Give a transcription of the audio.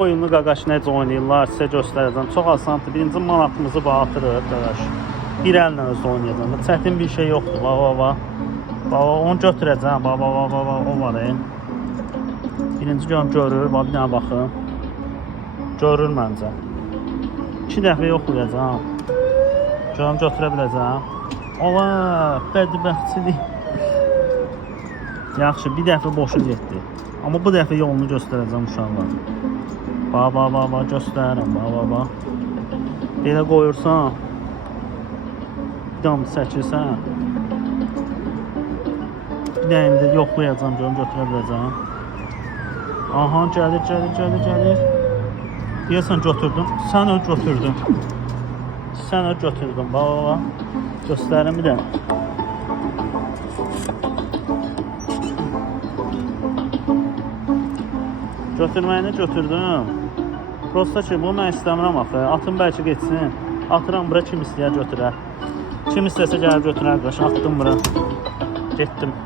Oyunu qaqaş necə oynayırlar sizə göstərəcəm. Çox asandır. Birinci manatımızı batırır qaqaş. Bir əllə özü oynayacağım. Çətin bir şey yoxdur. Baba. Baba onu götürəcəm. Baba o var. Birinci görür. Bir dənə baxın. Görür məncə. 2 dəfə yoxlayacağım. Görüm götürə biləcəm. Ova, bədbəxtçilik. Yaxşı, bir dəfə boşu getdi. Amma bu dəfə yolunu göstərəcəm uşaqlar. Baba göstərirəm. Baba. Belə qoyursan. Bir dam çəkirsən. Bir də indi yoxlayacağım, görüm götürə biləcəm. Aha, gəlir. Deyəsən götürdüm. Sən öl götürdün. Baba. Göstərim bir də. Götürməyini götürdüm. Prosta ki, bunu mən istəmirəm axı. Atım bəlkə geçsin. Atıram bura, kim istəyər götürər. Kim istəsə gəlib götürər. Atdım bura. Getdim.